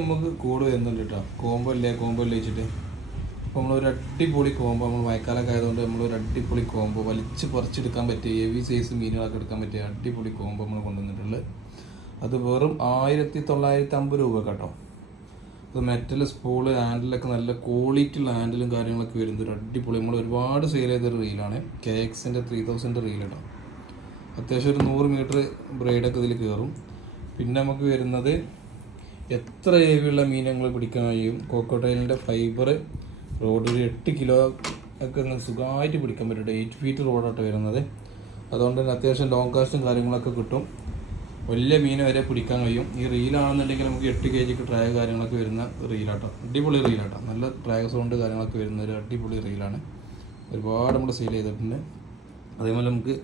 നമുക്ക് കൂട് വരുന്നുണ്ട് കേട്ടോ. കോമ്പോ ഇല്ലേ വെച്ചിട്ട്. അപ്പോൾ നമ്മളൊരു അടിപൊളി കോമ്പോ, നമ്മൾ മഴക്കാലമൊക്കെ ആയതുകൊണ്ട് നമ്മളൊരു അടിപൊളി കോമ്പോ വലിച്ച് പറിച്ചെടുക്കാൻ പറ്റിയ ഹെവി സൈസ് മീനുകളൊക്കെ എടുക്കാൻ പറ്റിയ അടിപൊളി കോമ്പോ നമ്മൾ കൊണ്ടുവന്നിട്ടുള്ളത്. അത് വെറും 1950 രൂപ കേട്ടോ. അത് മെറ്റൽ സ്പൂള് ഹാൻഡിലൊക്കെ നല്ല ക്വാളിറ്റിയുള്ള ഹാൻഡിലും കാര്യങ്ങളൊക്കെ വരുന്നത് ഒരു അടിപൊളി. നമ്മൾ ഒരുപാട് സെയിൽ ചെയ്തൊരു റീലാണ്. KXൻ്റെ 3000 റീൽ കേട്ടോ. അത്യാവശ്യം ഒരു 100 മീറ്റർ ബ്രൈഡൊക്കെ ഇതിൽ കയറും. പിന്നെ നമുക്ക് വരുന്നത് എത്ര ഹെവിയുള്ള മീനുകൾ പിടിക്കാൻ കഴിയും. കോക്കോട്ടൈലിൻ്റെ ഫൈബർ റോഡ് ഒരു 8 കിലോ ഒക്കെ സുഖമായിട്ട് പിടിക്കാൻ പറ്റും. 8 ഫീറ്റ് റോഡായിട്ട് വരുന്നത്. അതുകൊണ്ട് തന്നെ അത്യാവശ്യം ലോങ് കാസ്റ്റും കാര്യങ്ങളൊക്കെ കിട്ടും. വലിയ മീൻ വരെ പിടിക്കാൻ കഴിയും. ഈ റീലാണെന്നുണ്ടെങ്കിൽ നമുക്ക് 8 kg ട്രാഗ് കാര്യങ്ങളൊക്കെ വരുന്ന റീലാട്ടോ. അടിപൊളി റീലാട്ടോ. നല്ല ട്രാഗ് സൗണ്ട് കാര്യങ്ങളൊക്കെ വരുന്ന ഒരു അടിപൊളി റീലാണ്. ഒരുപാട് നമ്മൾ സെയിൽ ചെയ്തിട്ടുണ്ട്. അതേപോലെ നമുക്ക്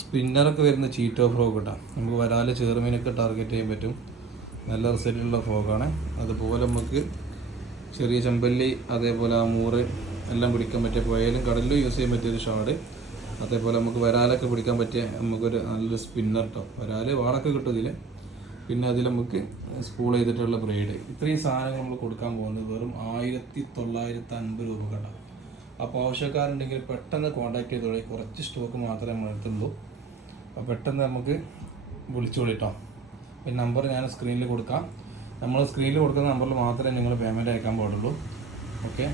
സ്പിന്നറൊക്കെ വരുന്ന ചീറ്റോ ഫ്രോഗ് കിട്ടാം. നമുക്ക് വരാലെ ചെറുമീനൊക്കെ ടാർഗറ്റ് ചെയ്യാൻ പറ്റും. നല്ല റിസൾട്ടുള്ള ഫ്രോഗാണ്. അതുപോലെ നമുക്ക് ചെറിയ ചെമ്പല്ലി, അതേപോലെ മൂറ് എല്ലാം പിടിക്കാൻ പറ്റിയ, പുഴയിലും കടലിലും യൂസ് ചെയ്യാൻ പറ്റിയൊരു ഷാഡ്. അതേപോലെ നമുക്ക് വരാലൊക്കെ പിടിക്കാൻ പറ്റിയ നമുക്കൊരു നല്ലൊരു സ്പിന്നർ കേട്ടോ. വരാല് വാളൊക്കെ കിട്ടും ഇതിൽ. പിന്നെ അതിൽ നമുക്ക് സ്പൂൾ ചെയ്തിട്ടുള്ള ബ്രൈഡ്. ഇത്രയും സാധനങ്ങൾ നമ്മൾ കൊടുക്കാൻ പോകുന്നത് വെറും 1950 രൂപ കേട്ടോ. അപ്പോൾ ആവശ്യക്കാരുണ്ടെങ്കിൽ പെട്ടെന്ന് കോൺടാക്ട് ചെയ്തോളി. കുറച്ച് സ്റ്റോക്ക് മാത്രമേ നമ്മൾ എടുത്തുള്ളൂ. അപ്പോൾ പെട്ടെന്ന് നമുക്ക് വിളിച്ചോളി കേട്ടോ. ഈ നമ്പർ ഞാൻ സ്ക്രീനിൽ കൊടുക്കാം. നമ്മൾ സ്ക്രീനിൽ കൊടുക്കുന്ന നമ്പറിൽ മാത്രമേ നിങ്ങൾ പേയ്മെൻറ്റ് അയക്കാൻ പാടുള്ളൂ. ഓക്കെ.